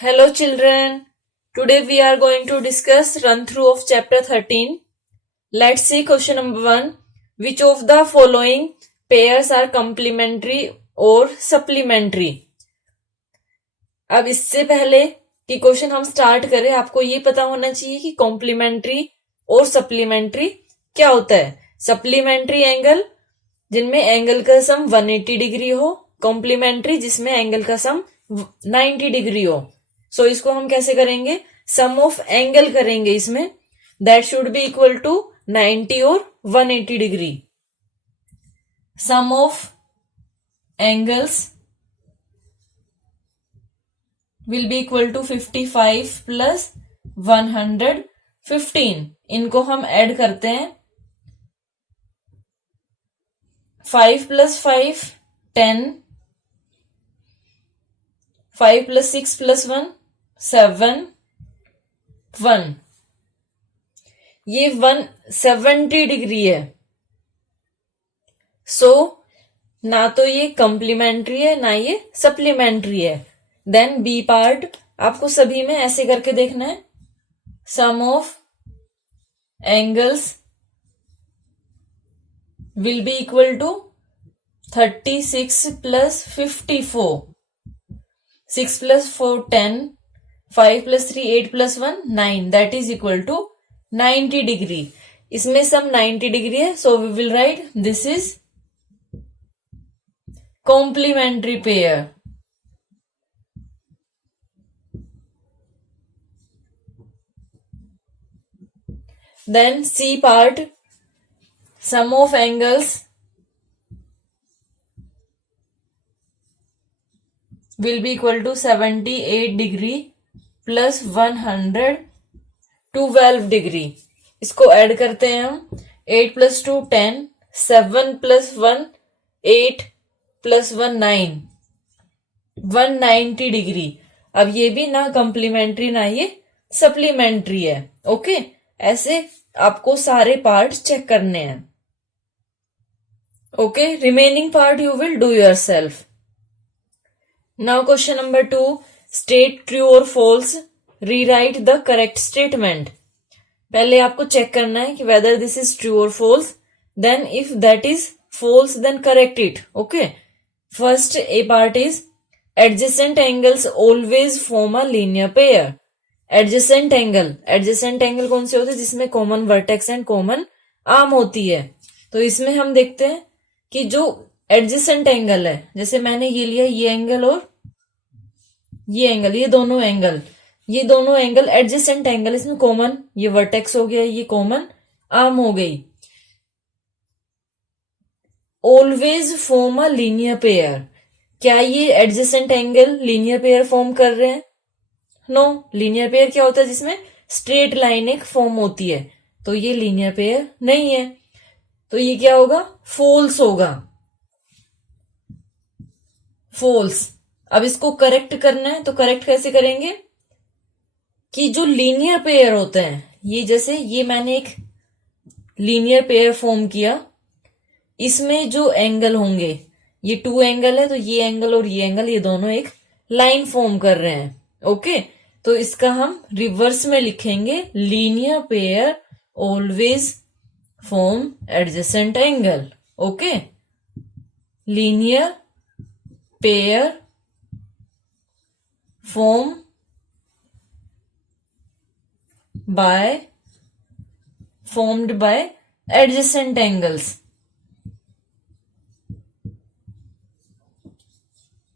Hello children, today we are going to discuss run through of chapter 13. Let's see question number 1. Which of the following pairs are complementary or supplementary? अब इससे पहले कि question हम start करें आपको ये पता होना चाहिए कि कॉम्प्लीमेंट्री और सप्लीमेंट्री क्या होता है। सप्लीमेंट्री एंगल जिनमें एंगल का सम 180 डिग्री हो, कॉम्प्लीमेंट्री जिसमें एंगल का सम 90 डिग्री हो। सो इसको हम कैसे करेंगे, सम ऑफ एंगल करेंगे इसमें, that should be equal to 90 और 180 degree. Sum of angles will be equal to 55 plus 115। इनको हम ऐड करते हैं, 5 प्लस 5 10, 5 प्लस 6 प्लस 1 7 1। ये 170 डिग्री है। सो ना तो ये कॉम्प्लीमेंट्री है ना ये सप्लीमेंट्री है। देन बी पार्ट आपको सभी में ऐसे करके देखना है, sum of angles will be equal to 36 प्लस 54, 6 प्लस 4 10, 5 प्लस 3 8 प्लस 1 9, that is equal to 90 degree. इसमें सम 90 डिग्री है, so we will write this is complementary pair. Then C part, sum of angles will be equal to 78 degree plus 112 degree. इसको add करते हैं हम, 8 प्लस 2 10, 7 प्लस 1 8 प्लस 1 9, 190 degree. अब ये भी ना कॉम्प्लीमेंट्री ना ये सप्लीमेंट्री है। ओके, ऐसे आपको सारे पार्ट चेक करने हैं। Okay, remaining part you will do yourself. Now question number 2, state true or false, rewrite the correct statement. पहले आपको चेक करना है कि whether this is true or false, then if that is false then correct it. Okay, first A part is adjacent angles always form a linear pair. Adjacent angle कौन से होते हैं, जिसमें common vertex and common arm होती है। तो इसमें हम देखते हैं कि जो एडजेसेंट एंगल है, जैसे मैंने ये लिया ये एंगल और ये एंगल, ये दोनों एंगल एडजेसेंट एंगल, इसमें कॉमन ये वर्टेक्स हो गया, ये कॉमन आर्म हो गई। Always form a linear pair, क्या ये adjacent angle linear pair form कर रहे हैं? नो, लीनियर पेयर क्या होता है, जिसमें स्ट्रेट लाइन एक फॉर्म होती है, तो ये लीनियर पेयर नहीं है। तो ये क्या होगा, फॉल्स होगा, फॉल्स। अब इसको करेक्ट करना है, तो करेक्ट कैसे करेंगे कि जो लीनियर पेयर होते हैं, ये जैसे ये मैंने एक लीनियर पेयर फॉर्म किया, इसमें जो एंगल होंगे, ये 2 एंगल है, तो ये एंगल और ये एंगल, ये दोनों एक लाइन फॉर्म कर रहे हैं। ओके, तो इसका हम रिवर्स में लिखेंगे, linear pair always form adjacent angle. Okay, linear pair form formed by adjacent angles.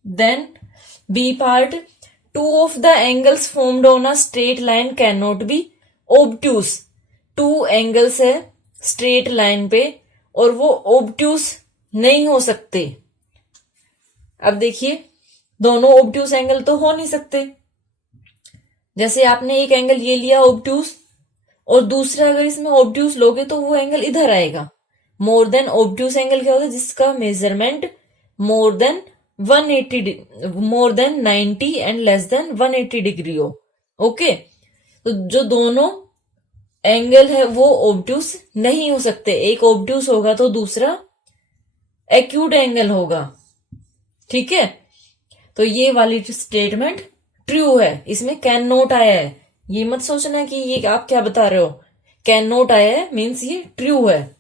Then B part, 2 of the angles formed on a straight line cannot be obtuse। 2 angles है straight line पे और वो obtuse नहीं हो सकते। अब देखिए, दोनों obtuse एंगल तो हो नहीं सकते। जैसे आपने एक एंगल ये लिया obtuse, और दूसरा अगर इसमें obtuse लोगे तो वो एंगल इधर आएगा। मोर देन obtuse एंगल क्या होता है, जिसका measurement more than 90 and less than 180 degree हो। ओके, तो जो दोनों एंगल है वो ऑब्ट्यूस नहीं हो सकते, एक ऑब्ट्यूस होगा तो दूसरा एक्यूट एंगल होगा। ठीक है, तो ये वाली स्टेटमेंट ट्रू है, इसमें कैन नॉट आया है। ये मत सोचना कि ये आप क्या बता रहे हो, कैन नॉट आया है मीन्स ये ट्रू है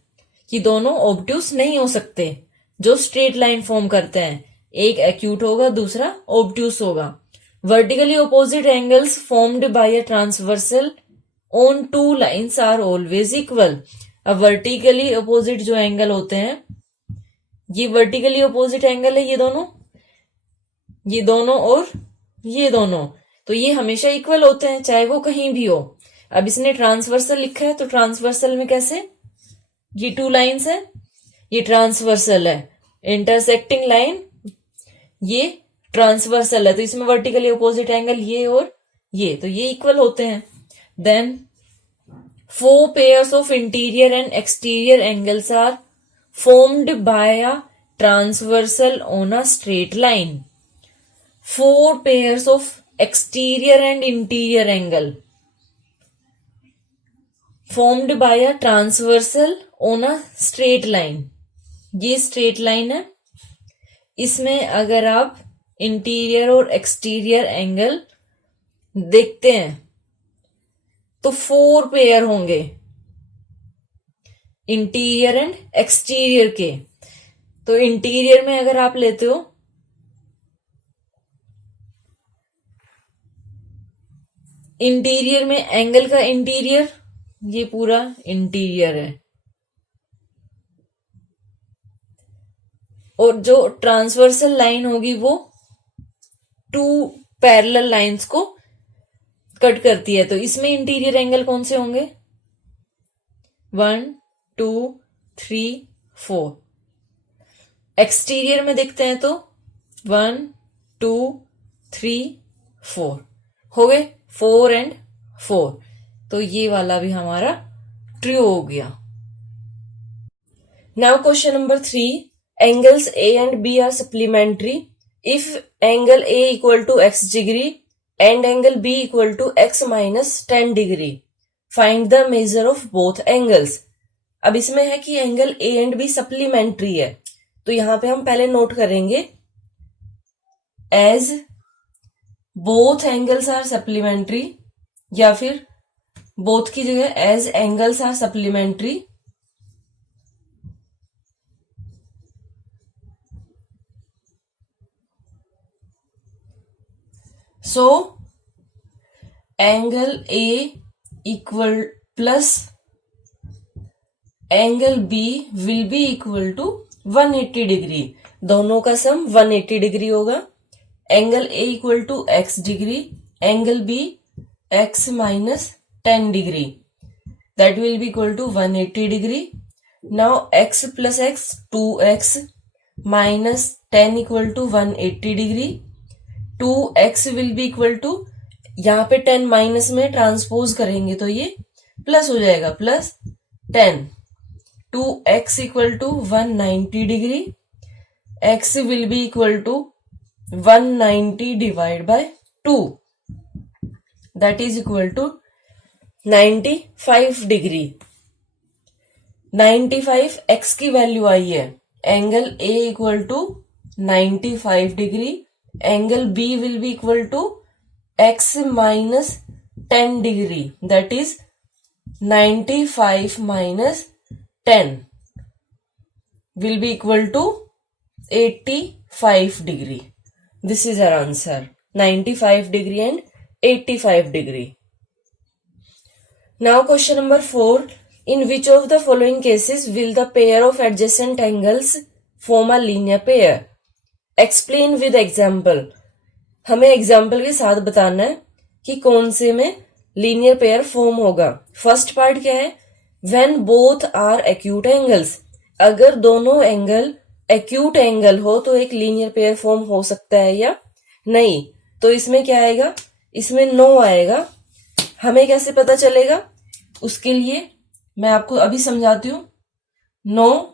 कि दोनों ऑब्ट्यूस नहीं हो सकते जो स्ट्रेट लाइन फॉर्म करते हैं, एक एक्यूट होगा दूसरा ऑब्ट्यूस होगा। Vertically opposite angles formed by a transversal on two lines are always equal. अब वर्टिकली अपोजिट जो एंगल होते हैं, ये वर्टिकली अपोजिट एंगल है, ये दोनों और ये दोनों, तो ये हमेशा इक्वल होते हैं चाहे वो कहीं भी हो। अब इसने ट्रांसवर्सल लिखा है तो ट्रांसवर्सल में कैसे, ये टू लाइन्स है, ये ट्रांसवर्सल है, इंटरसेक्टिंग लाइन ये ट्रांसवर्सल है, तो इसमें वर्टिकली अपोजिट एंगल ये और ये, तो ये इक्वल होते हैं। Then 4 pairs of interior and exterior angles are formed by a transversal on a straight line. 4 pairs of exterior and interior angle formed by a transversal on a straight line. ये straight line है, इसमें अगर आप interior और exterior angle देखते हैं तो 4 pair होंगे इंटीरियर एंड एक्सटीरियर के। तो इंटीरियर में अगर आप लेते हो, इंटीरियर में एंगल का इंटीरियर, ये पूरा इंटीरियर है, और जो ट्रांसवर्सल लाइन होगी वो 2 पैरेलल लाइंस को कट करती है, तो इसमें इंटीरियर एंगल कौन से होंगे, 1 2 3 4। एक्सटीरियर में देखते हैं तो 1 2 3 4 हो गए, 4 एंड 4, तो ये वाला भी हमारा ट्रू हो गया। Now question number 3, angles A and B are supplementary if angle A equal to x degree and angle B equal to x minus 10 degree. Find the measure of both angles. अब इसमें है कि angle A and B supplementary है, तो यहां पे हम पहले नोट करेंगे as both angles are supplementary, या फिर बोथ की जगह as angles are supplementary. So angle A equal plus angle B will be equal to 180 degree, दोनों का सम 180 डिग्री होगा। Angle A equal to x degree, angle B x minus 10 degree, that will be equal to 180 degree. Now x plus x 2x minus 10 equal to 180 degree. 2x will be equal to, यहाँ पे 10 minus में transpose करेंगे तो ये plus हो जाएगा, plus 10। 2x equal to 190 degree, x will be equal to 190 divide by 2, that is equal to 95 degree. 95 x की value आई है, angle A equal to 95 degree, angle B will be equal to x minus 10 degree, that is 95 minus 10 will be equal to 85 degree. This is our answer, 95 degree and 85 degree. Now question number 4, in which of the following cases will the pair of adjacent angles form a linear pair? Explain with example, हमें example के साथ बताना है कि कौन से में linear pair form होगा। फर्स्ट पार्ट क्या है, when both are acute angles, अगर दोनों एंगल एक्यूट एंगल हो तो एक लीनियर पेयर फॉर्म हो सकता है या नहीं, तो इसमें क्या आएगा, इसमें नो आएगा। हमें कैसे पता चलेगा, उसके लिए मैं आपको अभी समझाती हूं। नो,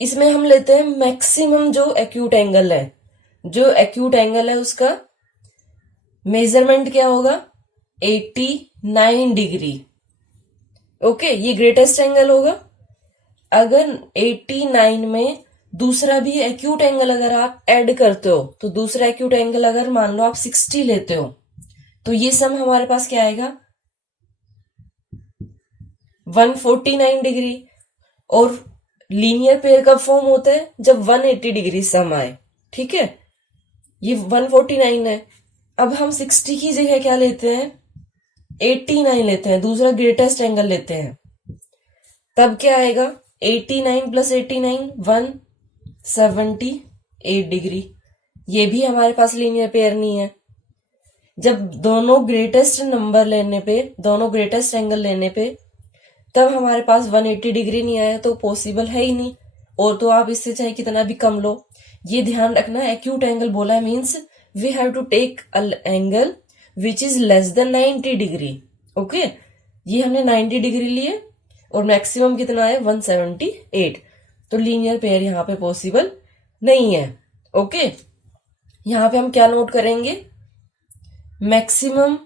इसमें हम लेते हैं मैक्सिमम जो एक्यूट एंगल है, जो एक्यूट एंगल है उसका मेजरमेंट क्या होगा, 89 डिग्री। ओके, ये ग्रेटेस्ट एंगल होगा। अगर 89 में दूसरा भी एक्यूट एंगल अगर आप ऐड करते हो, तो दूसरा एक्यूट एंगल अगर मान लो आप 60 लेते हो, तो ये सम हमारे पास क्या आएगा 149 डिग्री। और लीनियर पेयर कब फॉर्म होता है, जब 180 डिग्री सम आए। ठीक है, ये 149 है। अब हम 60 की जगह क्या लेते हैं 89 लेते हैं, दूसरा ग्रेटेस्ट एंगल लेते हैं। तब क्या आएगा 89 प्लस 89 178 डिग्री। ये भी हमारे पास लीनियर पेयर नहीं है। जब दोनों ग्रेटेस्ट नंबर लेने पे, दोनों ग्रेटेस्ट एंगल लेने पे, तब हमारे पास 180 डिग्री नहीं आया, तो पॉसिबल है ही नहीं। और तो आप इससे चाहे कितना भी कम लो, ये ध्यान रखना एक्यूट एंगल बोला है means we have to take angle which is less than 90 degree. Okay, ये हमने 90 डिग्री लिए और मैक्सिमम कितना है 178। तो लीनियर पेयर यहाँ पे पॉसिबल नहीं है। ओके, यहाँ पे हम क्या नोट करेंगे, मैक्सिमम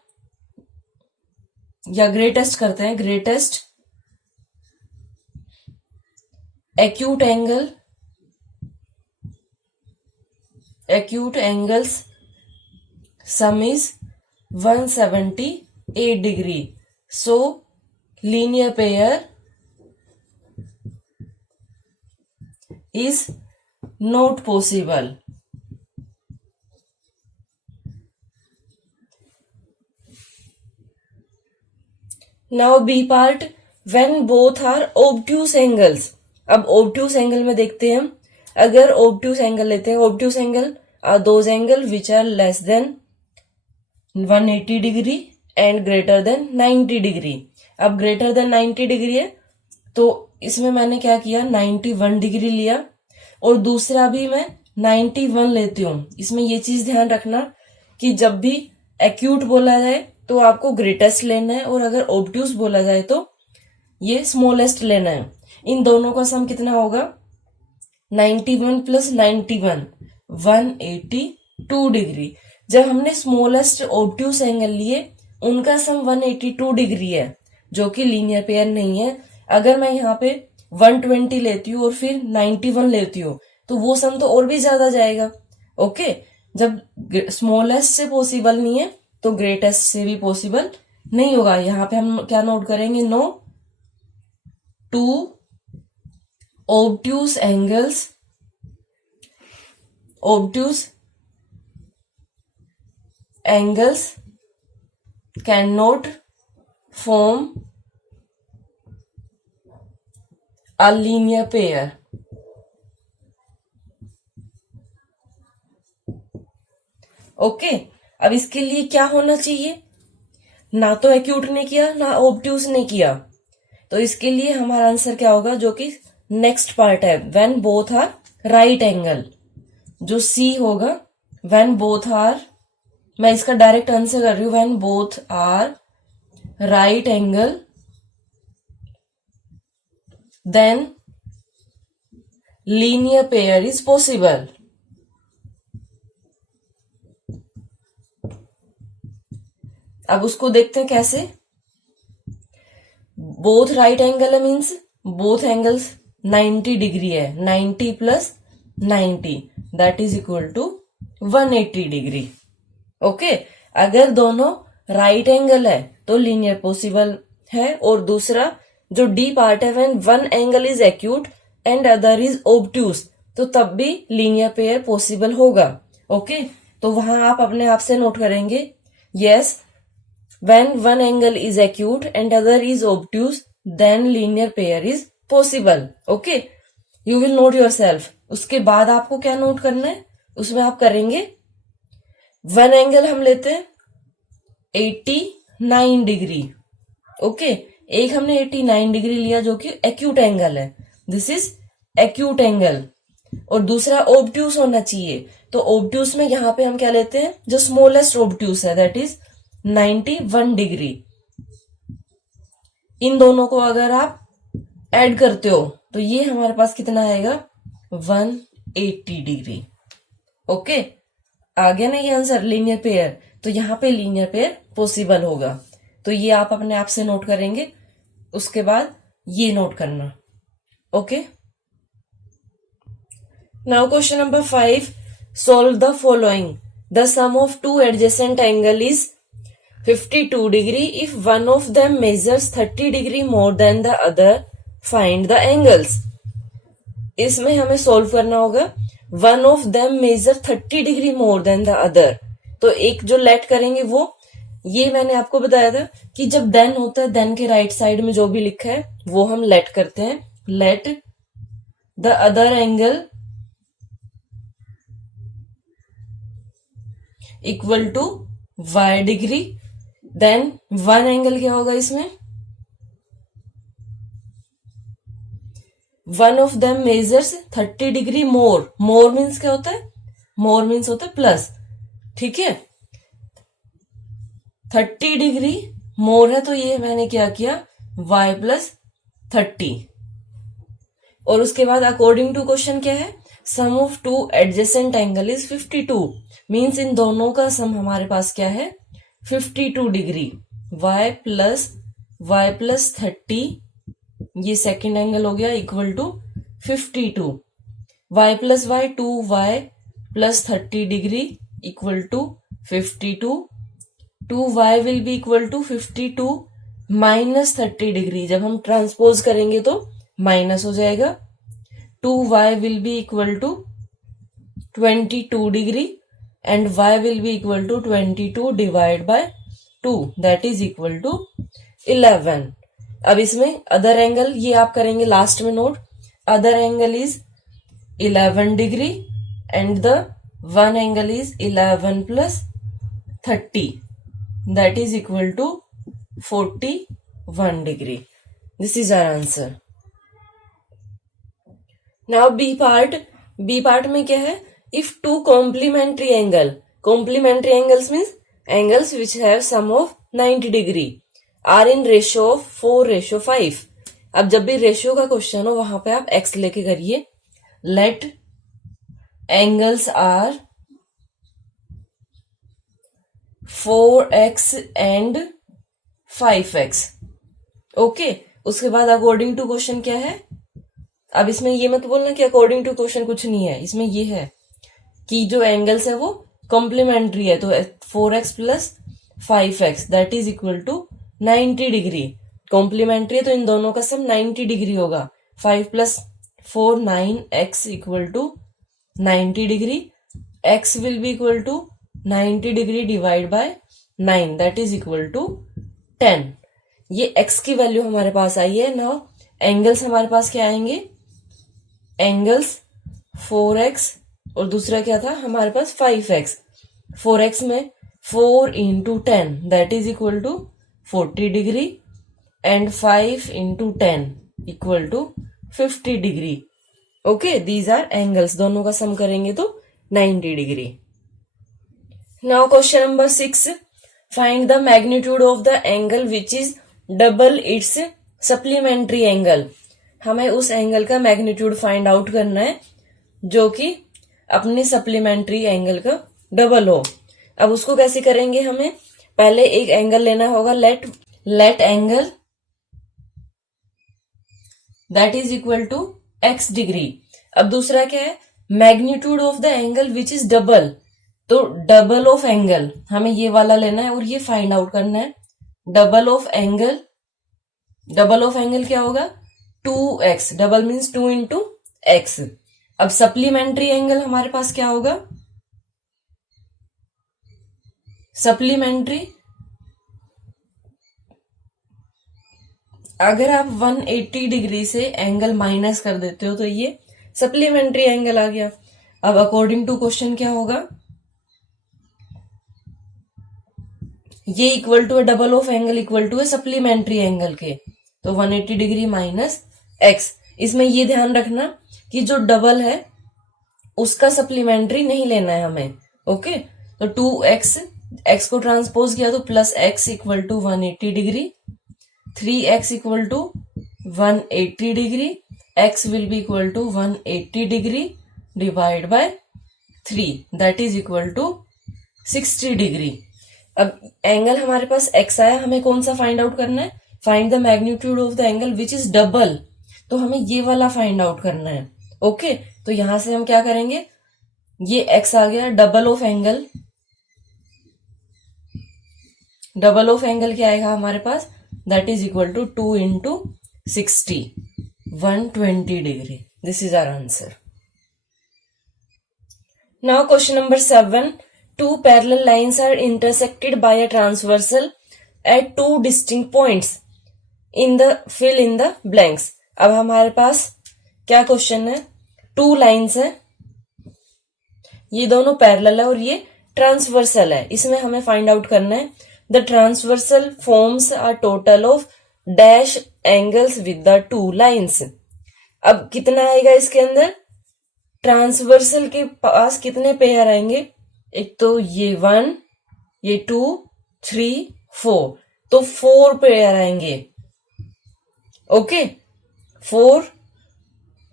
या ग्रेटेस्ट करते हैं, greatest acute angles sum is 178 degree. So linear pair is not possible. Now B part, when both are obtuse angles. अब obtuse एंगल में देखते हैं हम, अगर obtuse एंगल लेते हैं, obtuse angle are those angle which are less than 180 degree and greater than 90 degree. अब greater than 90 degree है, तो इसमें मैंने क्या किया 91 डिग्री लिया, और दूसरा भी मैं 91 लेती हूँ। इसमें ये चीज ध्यान रखना कि जब भी एक्यूट बोला जाए तो आपको ग्रेटेस्ट लेना है, और अगर obtuse बोला जाए तो ये स्मॉलेस्ट लेना है। इन दोनों का सम कितना होगा 91 प्लस 91 182 डिग्री। जब हमने स्मॉलेस्ट obtuse एंगल लिए उनका सम 182 डिग्री है, जो कि लीनियर पेयर नहीं है। अगर मैं यहाँ पे 120 लेती हूँ और फिर 91 लेती हूँ तो वो सम तो और भी ज्यादा जाएगा। ओके, जब स्मॉलेस्ट से पॉसिबल नहीं है तो ग्रेटेस्ट से भी पॉसिबल नहीं होगा। यहाँ पे हम क्या नोट करेंगे, no two obtuse angles cannot form a linear pair. Okay, अब इसके लिए क्या होना चाहिए, ना तो एक्यूट ने किया ना obtuse ने किया, तो इसके लिए हमारा आंसर क्या होगा, जो कि नेक्स्ट पार्ट है, when both are right angle. जो सी होगा व्हेन बोथ आर, मैं इसका डायरेक्ट आंसर कर रही हूं, when both are right angle then linear pair is possible. अब उसको देखते हैं कैसे। बोथ राइट एंगल है मीन्स बोथ एंगल्स 90 डिग्री है, 90 plus 90 that is equal to 180 degree. Okay, अगर दोनों राइट एंगल है तो लीनियर पॉसिबल है, और दूसरा जो डी पार्ट है, when one angle is acute and other is obtuse, तो तब भी लीनियर पेयर पॉसिबल होगा। ओके, तो वहां आप अपने आप से नोट करेंगे, yes when one angle is acute and other is obtuse then linear pair is possible. Okay, you will note yourself. उसके बाद आपको क्या नोट करना है, उसमें आप करेंगे वन एंगल हम लेते हैं 89 डिग्री। ओके, एक हमने 89 डिग्री लिया जो कि एक्यूट एंगल है, दिस इज एक्यूट एंगल, और दूसरा obtuse होना चाहिए। तो obtuse में यहां पे हम क्या लेते हैं, जो स्मॉलेस्ट obtuse है दैट इज 91 डिग्री। इन दोनों को अगर आप ऐड करते हो तो ये हमारे पास कितना आएगा 180 डिग्री। ओके, आ गया ना ये आंसर लीनियर पेयर। तो यहां पे लीनियर पेयर पॉसिबल होगा, तो ये आप अपने आप से नोट करेंगे। उसके बाद ये नोट करना। Okay, Now question number 5. Solve the following. The sum of two adjacent angle is 52 degree. If one of them measures 30 degree more than the other, find the angles. इसमें हमें सोल्व करना होगा. One of them measure 30 degree more than the other. तो एक जो late करेंगे वो, ये मैंने आपको बताया था कि जब देन होता है, देन के राइट साइड में जो भी लिखा है वो हम लेट करते हैं. Let the other angle equal to y degree. Then one angle क्या होगा इसमें, one of them measures 30 degree more. More means क्या होता है, मोर मीन्स होता है प्लस. ठीक है, 30 डिग्री मोर है तो ये मैंने क्या किया, y प्लस 30. और उसके बाद अकॉर्डिंग टू क्वेश्चन क्या है, sum of two adjacent angle is 52. Means इन दोनों का सम हमारे पास क्या है, 52 डिग्री. y प्लस 30, ये सेकेंड एंगल हो गया, equal to 52. y plus y 2y plus 30 degree equal to 52. 2y will be equal to 52 minus 30 degree. जब हम ट्रांसपोज करेंगे तो माइनस हो जाएगा. 2y will be equal to 22 degree and y will be equal to 22 divide by 2, that is equal to 11. अब इसमें other angle ये आप करेंगे लास्ट में note. Other angle is 11 degree and the one angle is 11 plus 30, that is equal to 41 degree. This is our answer. Now B part में क्या है, if two complementary angles means angles which have sum of 90 degree are in ratio of 4:5. अब जब भी ratio का question हो वहां पे आप एक्स लेके करिए. Let angles are 4x and 5x. Okay, उसके बाद अकॉर्डिंग टू क्वेश्चन क्या है. अब इसमें ये मत बोलना कि अकॉर्डिंग टू क्वेश्चन कुछ नहीं है. इसमें ये है कि जो एंगल्स है वो कॉम्प्लीमेंट्री है. तो 4x plus 5x that is equal to 90 degree. Complementary है तो इन दोनों का सम 90 डिग्री होगा. 5 plus 4 9x equal to 90 degree. x will be equal to 90 degree divide by 9 that is equal to 10. ये x की वैल्यू हमारे पास आई है. नाउ एंगल्स हमारे पास क्या आएंगे, एंगल्स 4x और दूसरा क्या था हमारे पास 5x. 4x में 4 into 10 that is equal to 40 degree and 5 into 10 equal to 50 degree. Okay, these are angles. दोनों का सम करेंगे तो 90 degree. Now question number 6. Find the magnitude of the angle which is double its supplementary angle. हमें उस angle का magnitude find out करना है जो कि अपने सप्लीमेंट्री एंगल का डबल हो. अब उसको कैसे करेंगे, हमें पहले एक एंगल लेना होगा, let angle that is equal to x degree. अब दूसरा क्या है, magnitude of the angle which is double. तो डबल ऑफ एंगल हमें ये वाला लेना है और ये फाइंड आउट करना है. डबल ऑफ एंगल क्या होगा, 2x. Double means 2 into x. अब सप्लीमेंट्री एंगल हमारे पास क्या होगा, सप्लीमेंट्री अगर आप 180 डिग्री से एंगल माइनस कर देते हो तो ये सप्लीमेंट्री एंगल आ गया. अब अकॉर्डिंग टू क्वेश्चन क्या होगा, ये equal to double of angle equal to है सप्लीमेंट्री एंगल के. तो 180 डिग्री माइनस x. इसमें ये ध्यान रखना कि जो डबल है उसका सप्लीमेंट्री नहीं लेना है हमें. ओके, तो 2x, x को ट्रांसपोज किया तो plus x equal to 180 degree. 3x equal to 180 degree. x will be equal to 180 degree divide by 3 that is equal to 60 degree. अब एंगल हमारे पास x आया, हमें कौन सा फाइंड आउट करना है, find the magnitude of the angle which is double. तो हमें ये वाला फाइंड आउट करना है. ओके, तो यहां से हम क्या करेंगे, ये x आ गया, डबल ऑफ एंगल क्या आएगा हमारे पास, that is equal to 2 into 60, 120 degree. This is our answer. Now question number 7. Two parallel lines are intersected by a transversal at two distinct points. Fill in the blanks. अब हमारे पास क्या question है, two lines है, ये दोनों parallel है और ये ट्रांसवर्सल है. इसमें हमें फाइंड आउट करना है the transversal forms are total of dash angles with the two lines. अब कितना आएगा इसके अंदर, ट्रांसवर्सल के पास कितने पेयर आएंगे, एक तो ये 1, ये 2, 3, 4, तो 4 पेयर आएंगे. Okay, 4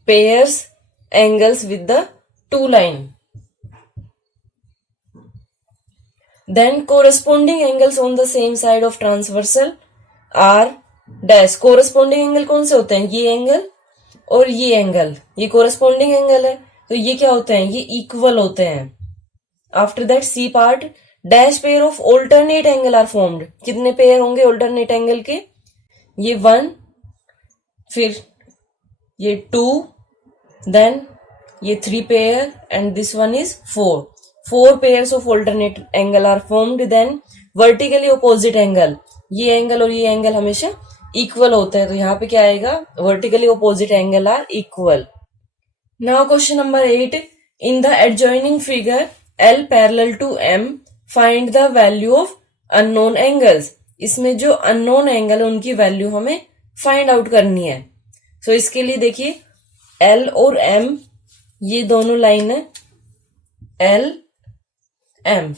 pairs angles with the two line. Then corresponding angles on the same side of transversal are dash. Corresponding angle कौन से होते हैं, ये एंगल और ये एंगल, ये कोरस्पॉन्डिंग एंगल है, तो ये क्या होते हैं, ये इक्वल होते हैं. After that C part, dash pair of alternate angle are formed. कितने पेयर होंगे ऑल्टरनेट एंगल के, ये 1, फिर ये 2, देन ये 3 pair and this one is 4. 4 pairs of alternate angle are formed. Then vertically opposite angle, ये एंगल और ये एंगल हमेशा इक्वल होता है, तो यहाँ पे क्या आएगा, vertically opposite angle are equal. Now question number 8. In the adjoining figure L parallel to M find the value of unknown angles. इसमें जो अननोन एंगल है उनकी वैल्यू हमें फाइंड आउट करनी है. सो इसके लिए देखिए L और M, ये दोनों लाइन है L M.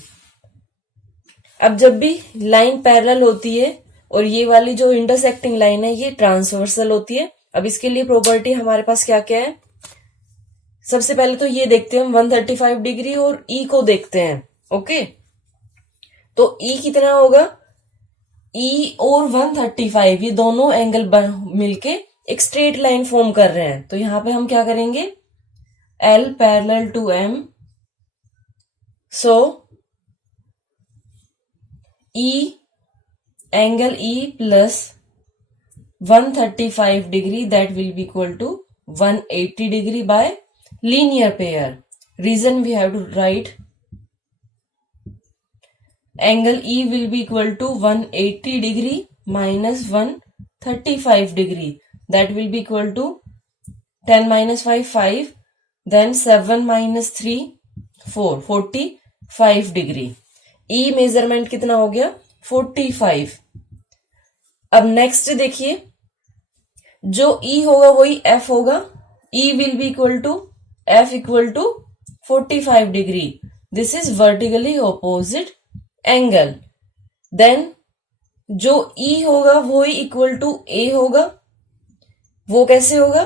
अब जब भी लाइन पैरेलल होती है और ये वाली जो इंटरसेक्टिंग लाइन है ये ट्रांसवर्सल होती है. अब इसके लिए प्रॉपर्टी हमारे पास क्या क्या है, सबसे पहले तो ये देखते हैं हम 135 डिग्री और E को देखते हैं. ओके, तो E कितना होगा, E और 135 ये दोनों एंगल मिलके एक स्ट्रेट लाइन फॉर्म कर रहे हैं. तो यहां पे हम क्या करेंगे, L parallel to M, so E angle E plus 135 degree that will be equal to 180 degree by linear pair. Reason we have to write angle E will be equal to 180 degree minus 135 degree. That will be equal to 10 minus 5, 5. Then 7 minus 3, 4. 45 degree. E measurement कितना हो गया, 45. अब next देखिए, जो E होगा वही F होगा. E will be equal to F equal to 45 degree. This is vertically opposite angle. Then जो E होगा वो ही इक्वल टू A होगा. वो कैसे होगा,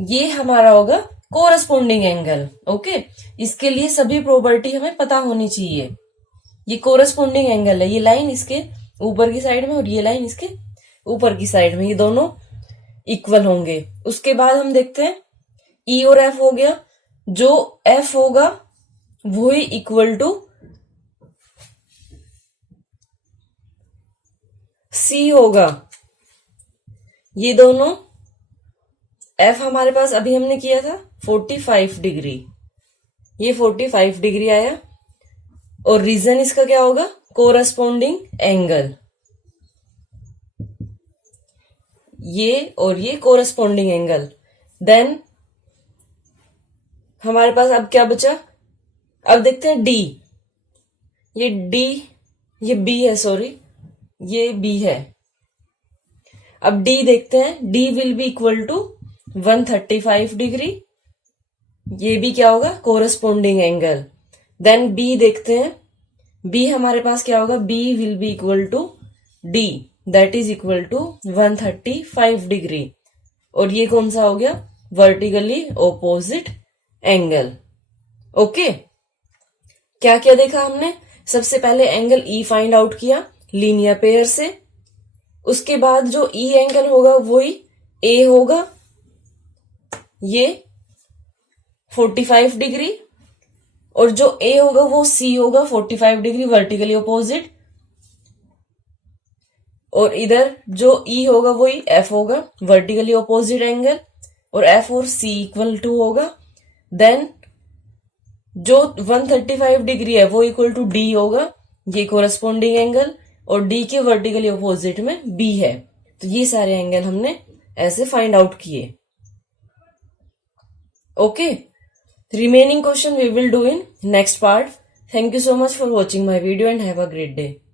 ये हमारा होगा कोरस्पॉन्डिंग एंगल. ओके, इसके लिए सभी प्रॉपर्टी हमें पता होनी चाहिए. ये कोरस्पॉन्डिंग एंगल है, ये लाइन इसके ऊपर की साइड में और ये लाइन इसके ऊपर की साइड में, ये दोनों इक्वल होंगे. उसके बाद हम देखते हैं E और F हो गया, जो F होगा वो ही इक्वल टू C होगा. ये दोनों F हमारे पास अभी हमने किया था 45 डिग्री, ये 45 डिग्री आया और रीजन इसका क्या होगा, कोरस्पॉन्डिंग एंगल. ये और ये कोरस्पॉन्डिंग एंगल. देन हमारे पास अब क्या बचा, अब देखते हैं D. ये D, ये B है, सॉरी ये B है. अब D देखते हैं, D will be equal to 135 degree. ये भी क्या होगा, कोरस्पॉन्डिंग एंगल. देन B देखते हैं, B हमारे पास क्या होगा, B will be equal to D that is equal to 135 degree. और ये कौन सा हो गया, वर्टिकली ऑपोजिट एंगल. ओके, क्या क्या देखा हमने, सबसे पहले एंगल E फाइंड आउट किया लीनियर पेयर से. उसके बाद जो E एंगल होगा वही A होगा. ये 45 डिग्री, और जो ए होगा वो सी होगा 45 डिग्री वर्टिकली अपोजिट, और इधर जो ई होगा वही एफ होगा वर्टिकली अपोजिट एंगल, और एफ और सी इक्वल टू होगा। देन जो 135 डिग्री है वो इक्वल टू डी होगा, ये कोरस्पॉन्डिंग एंगल, और डी के वर्टिकली अपोजिट में बी है। तो ये सारे एंगल हमने ऐसे फाइंड आउट किए। Okay, remaining question we will do in next part. Thank you so much for watching my video and have a great day.